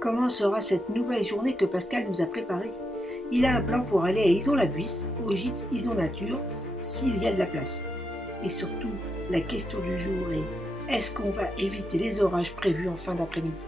Comment sera cette nouvelle journée que Pascal nous a préparée? Il a un plan pour aller à Ison-la-Buisse, au gîte Ison Nature, s'il y a de la place. Et surtout, la question du jour est: est-ce qu'on va éviter les orages prévus en fin d'après-midi?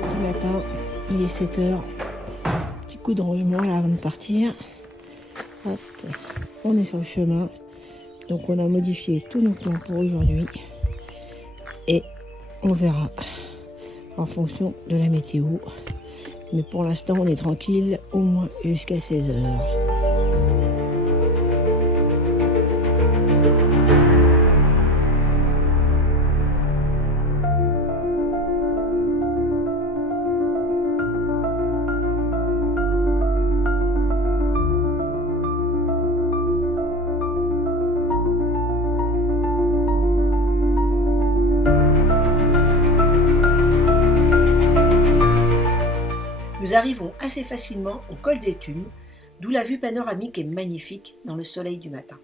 Petit matin, il est 7 h. Petit coup de rangement là avant de partir. Hop, on est sur le chemin. Donc on a modifié tous nos plans pour aujourd'hui. Et on verra en fonction de la météo. Mais pour l'instant, on est tranquille au moins jusqu'à 16 h. Nous arrivons assez facilement au col des Thunes, d'où la vue panoramique est magnifique dans le soleil du matin.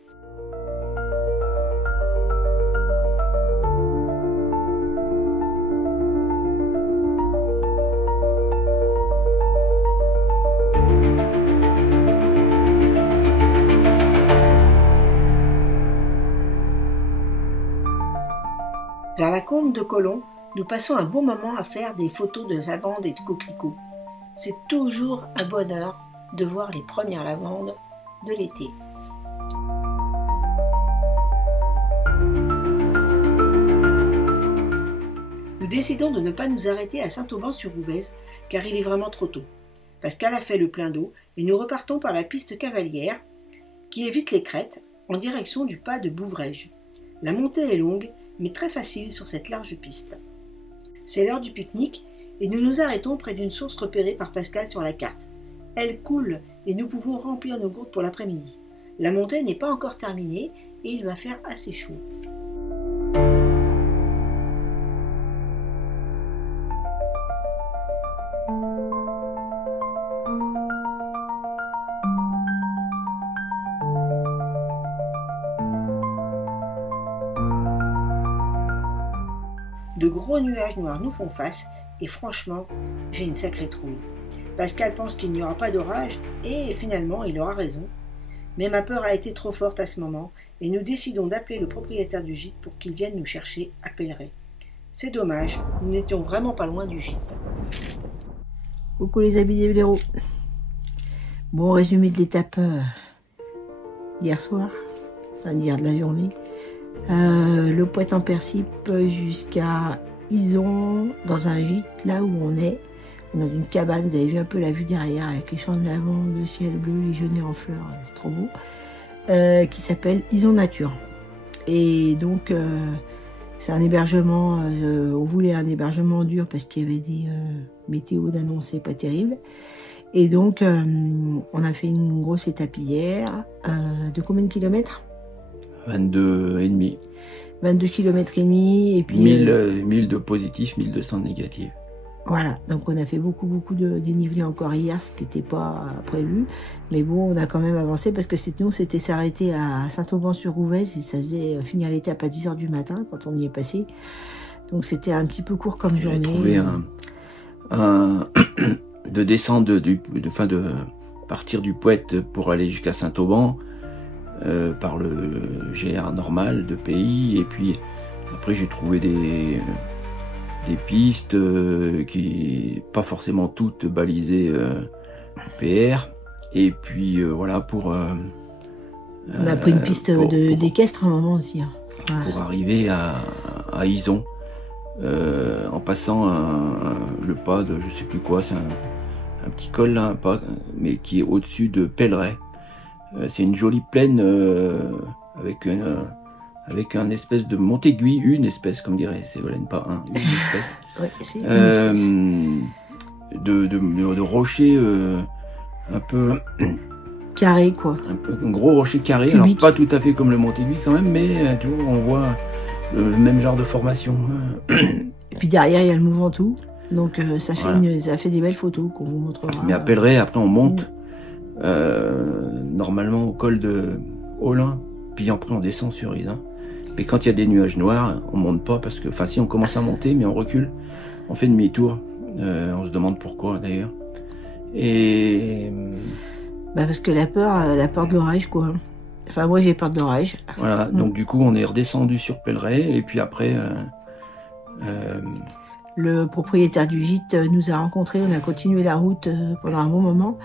Vers la combe de Colomb, nous passons un bon moment à faire des photos de lavandes et de coquelicots. C'est toujours un bonheur de voir les premières lavandes de l'été. Nous décidons de ne pas nous arrêter à Saint-Auban-sur-Ouvèze car il est vraiment trop tôt. Pascal a fait le plein d'eau et nous repartons par la piste cavalière qui évite les crêtes en direction du pas de Bouvrèges. La montée est longue mais très facile sur cette large piste. C'est l'heure du pique-nique et nous nous arrêtons près d'une source repérée par Pascal sur la carte. Elle coule et nous pouvons remplir nos gourdes pour l'après-midi. La montée n'est pas encore terminée et il va faire assez chaud. De gros nuages noirs nous font face et franchement, j'ai une sacrée trouille. Pascal pense qu'il n'y aura pas d'orage et finalement il aura raison. Mais ma peur a été trop forte à ce moment et nous décidons d'appeler le propriétaire du gîte pour qu'il vienne nous chercher à Pèleray. C'est dommage, nous n'étions vraiment pas loin du gîte. Coucou les amis des blaireaux. Bon résumé de l'étape d'hier soir, enfin d'hier de la journée. Le Poët-en-Percipe jusqu'à Ison, dans un gîte, là où on est. On a une cabane, vous avez vu un peu la vue derrière, avec les champs de lavande, le ciel bleu, les genêts en fleurs, c'est trop beau, qui s'appelle Ison Nature. Et donc, c'est un hébergement, on voulait un hébergement dur parce qu'il y avait des météos d'annoncer pas terribles. Et donc, on a fait une grosse étape hier, de combien de kilomètres? 22,5. 22 km et demi et puis 1000 de positifs, 1200 de négatifs. Voilà, donc on a fait beaucoup de dénivelé encore hier, ce qui n'était pas prévu. Mais bon, on a quand même avancé parce que nous, c'était s'arrêter à Saint-Auban-sur-Ouvèze et ça faisait finir l'étape à 10 h du matin quand on y est passé. Donc c'était un petit peu court comme journée. J'ai trouvé de descendre de partir du Poët pour aller jusqu'à Saint-Auban. Par le GR normal de pays et puis après j'ai trouvé des des pistes qui pas forcément toutes balisées PR. Et puis voilà pour... on a pris une piste d'équestre à un moment aussi. Hein. Ouais. Pour arriver à Ison, en passant le pas de je sais plus quoi, c'est un petit col là, un pas, mais qui est au-dessus de Pèleray. C'est une jolie plaine avec un espèce de Montéguy, une espèce comme dirait Ségolène, pas une espèce. Ouais, c'est une espèce. De rochers un peu carré quoi. Un gros rocher carré, alors pas tout à fait comme le Montéguy quand même, mais tu vois, on voit le même genre de formation. Et puis derrière il y a le Mont Ventoux, donc ça fait des belles photos qu'on vous montrera. Mais à Pèleray, après on monte normalement au col de Olin, puis après on descend sur Ison. Mais quand il y a des nuages noirs, on monte pas parce que, enfin si on commence à monter, mais on recule, on fait demi-tour. On se demande pourquoi d'ailleurs. Et parce que la peur de l'orage quoi. Enfin moi j'ai peur de l'orage. Voilà, donc du coup on est redescendu sur Pèleray et puis après le propriétaire du gîte nous a rencontrés, on a continué la route pendant un bon moment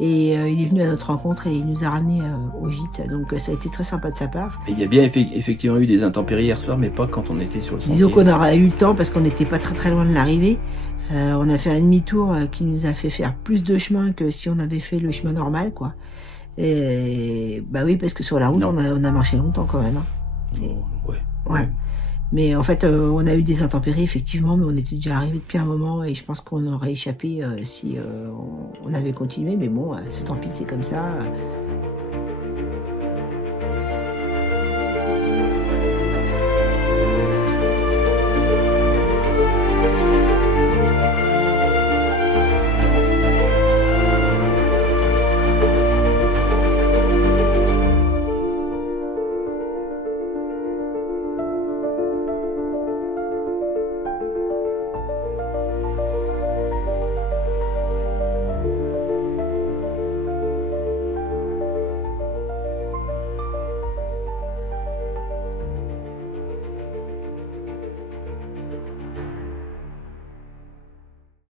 et il est venu à notre rencontre et il nous a ramenés au gîte, donc ça a été très sympa de sa part. Et il y a bien effectivement eu des intempéries hier soir, mais pas quand on était sur le sentier. Disons qu'on aura eu le temps parce qu'on n'était pas très loin de l'arrivée. On a fait un demi-tour qui nous a fait faire plus de chemin que si on avait fait le chemin normal, quoi. Et bah oui, parce que sur la route, on a marché longtemps quand même. Hein. Ouais. Mais en fait, on a eu des intempéries effectivement, mais on était déjà arrivé depuis un moment et je pense qu'on aurait échappé si on avait continué. Mais bon, c'est tant pis, c'est comme ça.